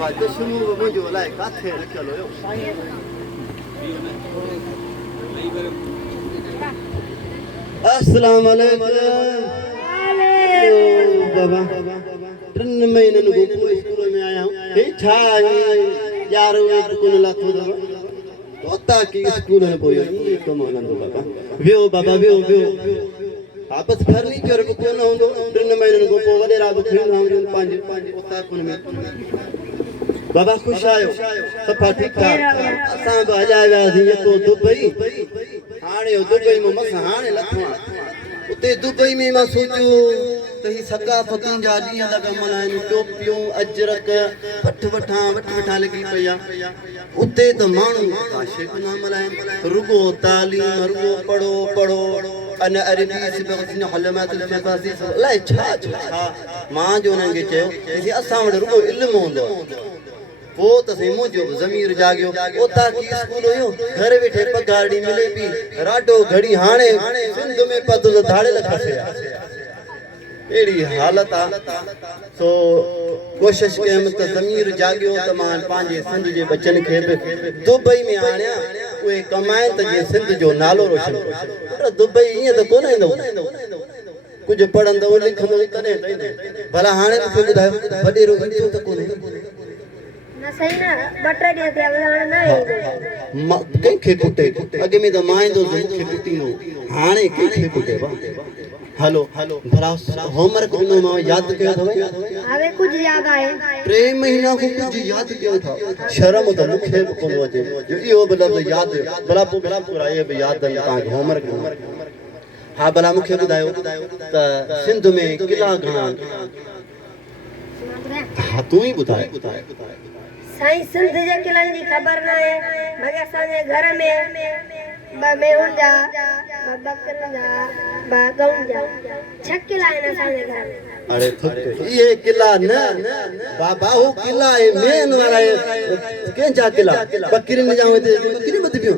बा चश्मो मुंहिंजो अलाए काथे रखियल हुयो। अस्सलाम वालेकुम बाबा। 3 महीननि खां पोइ स्कूल में आया हूं। हे छा यार कोन लाथो दवा तोता की स्कूल में पोयो ई कम हलंदो बाबा। वियो बाबा वियो आपस फर्नीचर को कोन हूंदो 3 महीननि खां पोइ वॾेरा बि खणी हूंदियूं पंहिंजे तोता कोन में बाबा खुश आयो सफ़ा ठीक ठाक असां बि हजाए वियासीं जेको दुबई हाणे दुबई में मस हाणे लथो उते दुबई में मां सोचियो त ही सकाफतुनि जा ॾींहं था पिया मल्हाइनि टोपियूं अजरक वठ वठा लॻी पई आहे उते त माण्हू काशे बि न मल्हाइनि रुगो तालीम रुगो पढ़ो अन अरबी सिबग़तिन हलमातिल मफ़ासिस अलाए छा मां जो उन्हनि खे चयो असां वटि रुगो इल्मु हूंदो वो तो सही मुझे ज़मीर जागियो ओता की स्कूल हुयो घर वेठे पगार डी मिले पी राडो घड़ी हाणे सिंध में पतो तो धाड़े लखसे एड़ी हालत आ तो कोशिश कयम त ज़मीर जागियो त मां पांजे सिंध जे बच्चन खे दुबई में आणिया उहे कमाए त जे सिंध जो नालो रोशन पर दुबई इए त कोन ईंदो कुछ पढ़ंदो लिखंदो तने भला हाणे मूंखे ॿुधायो वॾेरो ईंदो त कोन ना सही ना बटर दे दिया वाला ना कहीं खे कुटे अगे में तो माए दो मुखे कुटी नो हाणे कहीं खे कुटे बा हेलो भला होमवर्क नो मां याद कयो थवे हवे कुछ याद आए 3 महीना को कुछ याद कयो था शर्म तो मुखे को अचे इहो मतलब याद भला पुराए बि याद ता होमवर्क हां भला मुखे बुधायो त सिंध में किला घणा हां तू ही बुधाए साईं सिंध जे किलन जी खबर ना है मगर साजे घर में बा मेहुन जा बा बकरन जा बा गऊं जा छकिला है ना साजे घर में अरे ये किला न बाबा हो किला है मेन वाला है केंजा किला बकरी में जावे ते बकरी मत पियो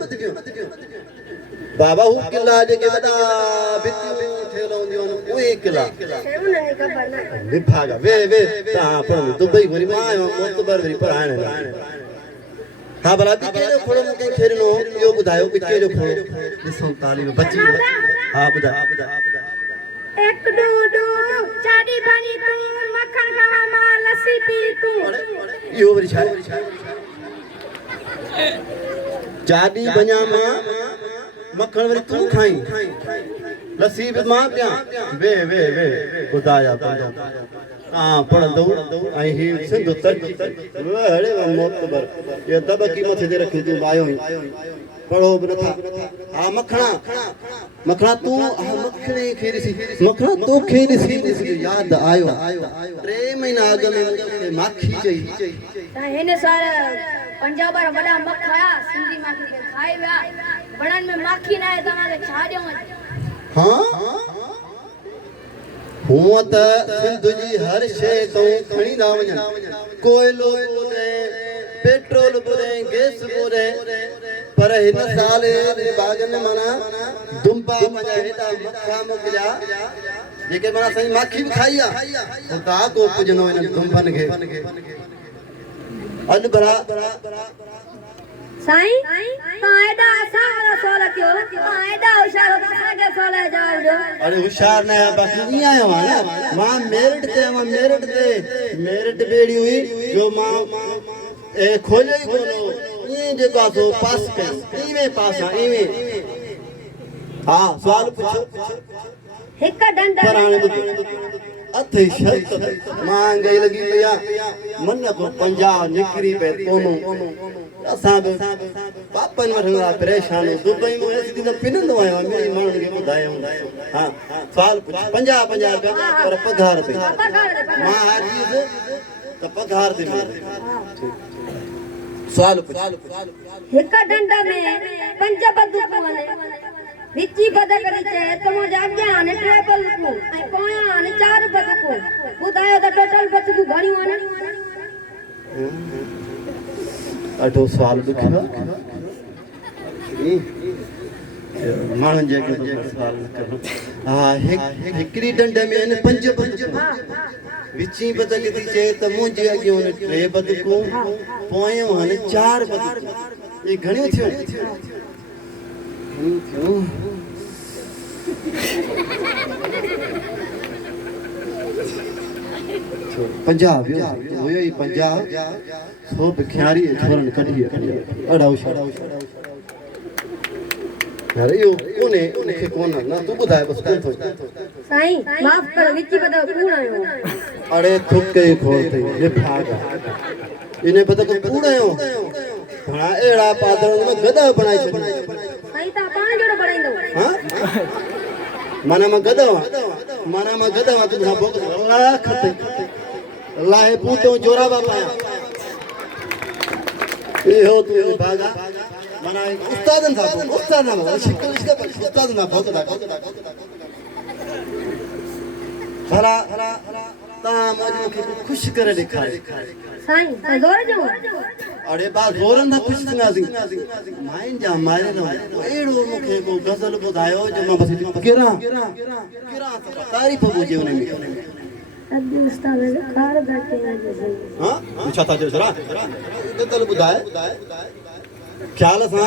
बाबा हो किला जे वडा बितियूं ठेलो हुंदियूं ओए किला सेवन नहीं खबर ना विभागा वे ता पण दुबई वरी मां मोतबर वरी पर आने हां भला बिके जो खोड़ो मुके खेरनो यो बुधायो बिके जो खोड़ो ॾिसो ताली में बची हां बुधा एक डूडू चाडी बनी तू मक्खन खावा मा लस्सी पी तू यो वरी छा चाडी बन्या मां मक्खन वरी तू खाई लस्सी भी मां पिया वे बुधाया बंदो हां पढ़ंदो ऐं ही सिंध तर्जी अरे मोतबर ये दबकी मथे दे रखी तू आयो पढ़ो भी नथा हां मखणा तू मखणे खेरसी मखणा तो खेरसी याद आयो 3 महीना अग में माखी चई ता हेने सार पंजाब वाला बड़ा मख खाया सिंधी माखी के खाए वा बड़न में माखी ना है तमा के छा देऊ हां हुआ त सिंध जी हर शे तो खणी ना वञन कोयलो बोले पेट्रोल बोले गैस बोले पर हिन साल बागन मना दुंपा मजा हेदा मखा मोकलिया जेके मना सही माखी भी खाई आ ता को पुजनो इन दुंपन के अन बरा साईं कायदा असा वाला सोला क्यों कायदा होशियार बसा के सोला जाओ अरे होशियार ना बाकी नहीं आया ना मां मेरिट बेड़ी हुई जो मां ए खोले ही बोलो ये जगह तो पास कर इवे पास आ इवे हां सवाल पूछो हिक डंडा अथे शर्त मां गई लगी भैया मन को 50 निकरी पे तोनो असा पापन वठंदा परेशान दुबई में ऐसी दिन पिनंदो आयो मेरी माण्हुनि खे ॿुधायो हां सवाल 50 रुपया पर पगार ते मां हाजीस त पगार ते सवाल हिक डंडा में 5 बंदूक वने विची बदकरी चे तमो जाग्या ने ट्रेबल को ऐ पोया ने 4 बदको बुधायो त टोटल बचकू घणी वने अठो सवाल दुखियो माण्हुनि जे के सवाल न करो हां हिकड़ी डंडे में 5 बंदूक विची बदक थी चे त मुंहिंजे अॻियों हुन 3 बदकूं पोयों हन 4 बदकूं ये घणियूं थियूं पंजाब हुयो ई पंजाब सो भिखारी छोरन कढी अड़ाउ अरे यो कोने उनखे कोन ना तू बुधाए बस कोन थो साईं माफ कर विची बदो कूड़ आयो अरे थुके खोल थई ये भागा इने पता को कूड़ आयो घणा एड़ा पादर में गदा बनाई छडी साईं ता पाण जोड़ो बनाईंदो हां माना में गदा तू ना बोक अल्लाह खते अल्लाह है पूतो जोराबा पाया ए हो तू भागा माना उस्तादन था शिकल इसका उस्तादन ना बहुत हरा ता मुझे के खुश करे दिखाए साईं ता जोर जो अरे बा जोरन दा खुश ना सी माइन जा मारे न एड़ो मुखे को गजल बुधायो जो मैं बस किरा तारीफ बुझे उने में अब उस्ताद ने कार बैठे हैं हां पूछा था जरा गजल बुधाए ख्याल सा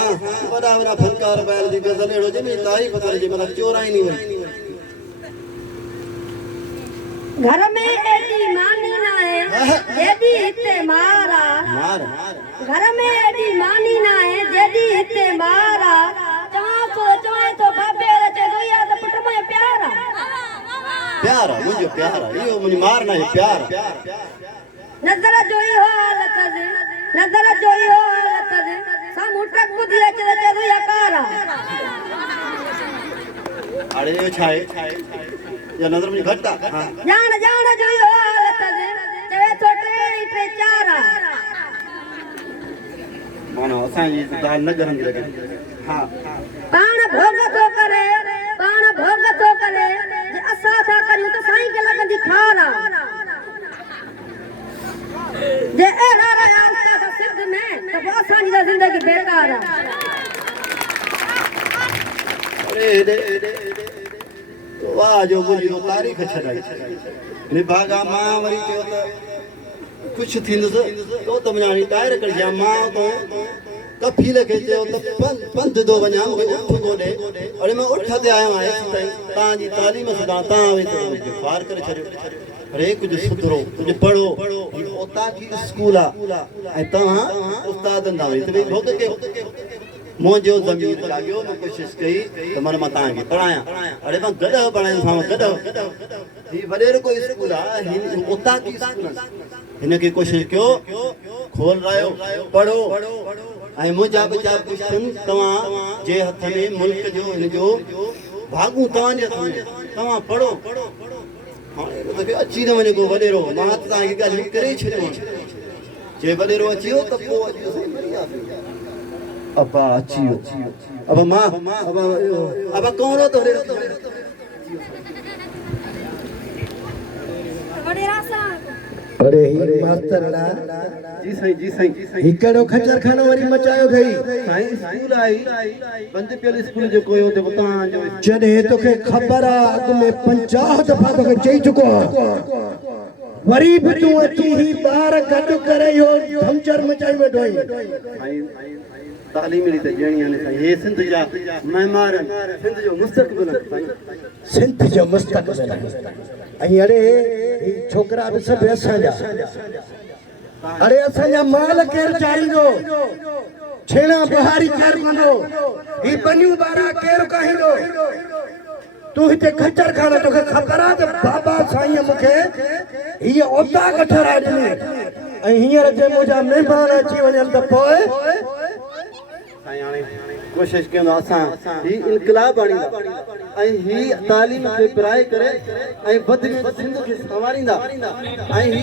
बड़ा फनकार बैल दी गजल एड़ो जे में तारीफ करे जे मतलब चोराई नहीं वई घर में एडी मानी ना है जेदी हिते मारा घर में एडी मानी ना है जेदी हिते मारा चोए तो बाबे चे दोया तो पुट में प्यारा मुझे प्यारा यो मुझे मारना है प्यारा नजर जोई हो हालत दे सामू ट्रक बुधिया चे दोया कारा अरे यो छाए या नजर मुझे घटता हां जान जोई हो हालत दे चवे तो ट्रे चारा मानो असा ये दाल न गरम लगे हां पाण भोग तो करे जे असा था करियो तो साईं के लगंदी खारा जे एरा रहा उस्ताद सिद्ध में तो वो असांजी जिंदगी बेकार अरे तो वाह जो मुझी तो तारीख छड़ाई निभागा मां वरी जो त कुछ थींदस तो तमजानी तायर कर जा मां तो कफील के जो त पंध दो वणा मूंखे उठ कोने अरे मैं उठ ते आयो आहियां तां जी तालीम सदा तां वे तो पार करे छड़ियो अरे कुछ सुधरो कुछ पढ़ो ओता की स्कूल आ ऐं तव्हां उस्तादन दा वे ते भोग के मुझो जमीन लागो मैं कोशिश कई तो मन मां तां के पढ़ाया अरे मां गदा पढ़ाया सां गदा ही वडेरो कोई स्कूल आ हिन ओता की स्कूल हिन के कोशिश कयो खोल रायो पढ़ो ऐं मुझा बचा पुछन तव्हां जे हथ में मुल्क जो इन जो भागू तव्हां जे हथ में तव्हां पढ़ो हाणे तो अची न वने को वडेरो मां तां के गाल करे छयो जे वडेरो अचियो त पो अचियो बढ़िया अब्बा अचियो अब मां अब कौनो तो वडेरा सा अरे ही मास्टर ला जी सही हिकड़ो खचर खानो वरी मचायो थई साईं स्कूल आई बंद पियल स्कूल जो कोयो ते तां जो जडे तोखे खबर आ अग में 50 दफा तोखे चई चुको वरी भी तू अची ही बार गड करे यो धमचर मचाई वेठो साईं तालीम री ते जणिया ने साईं ये सिंध जा मेहमान सिंध जो मुस्तकबिल साईं सिंध जो मुस्तकबिल आई अरे ही छोकरा भी सब असा जा अरे असा जा माल केर चाहींदो छेड़ा बहारी केर कंदो ही बनियो बारा केर कहिंदो तू हिते खचर खाना तोखे खबर आ त बाबा साईं मुखे ही ओता कठरा ॾिनी ऐं हींअर जे मुंहिंजा महिमान अची वञनि त पोइ साईं हाणे कोशिश कयूं असां ही इनकलाब आणींदा ऐं ही तालीम खे पिराए करे ऐं वध में वध सिंध खे संवारींदा ऐं ही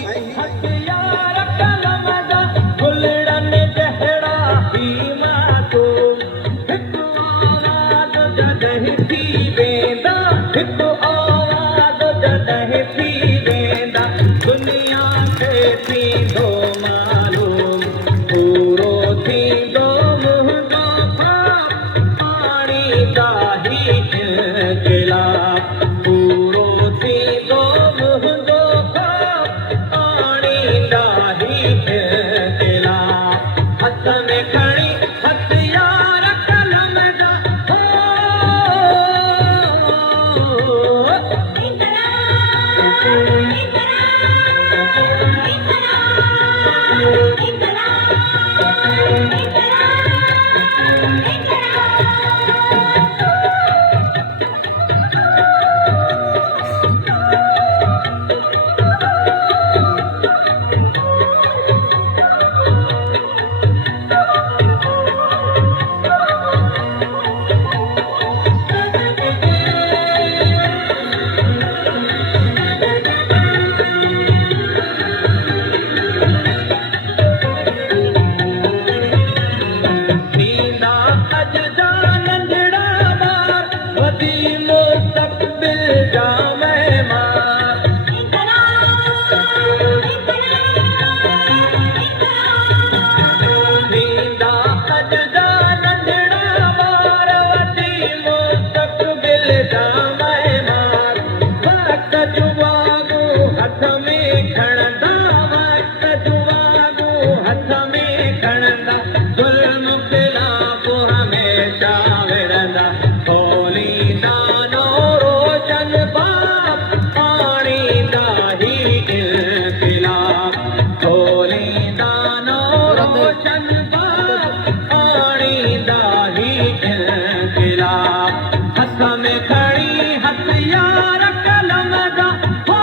हथ में खड़ी हथियार कलम दा हो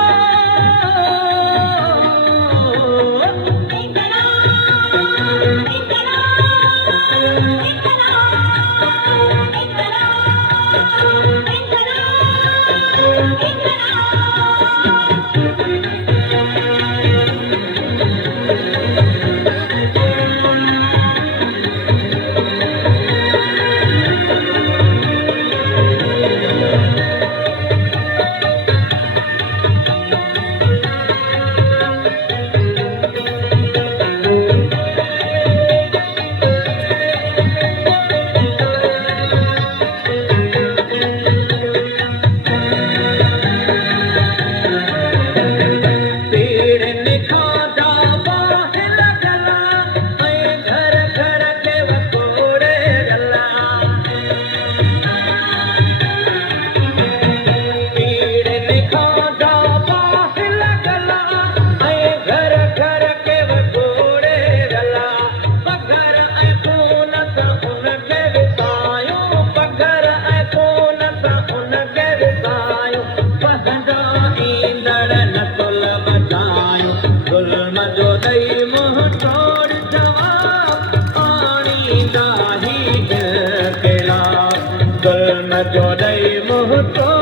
जो दई मुँह तो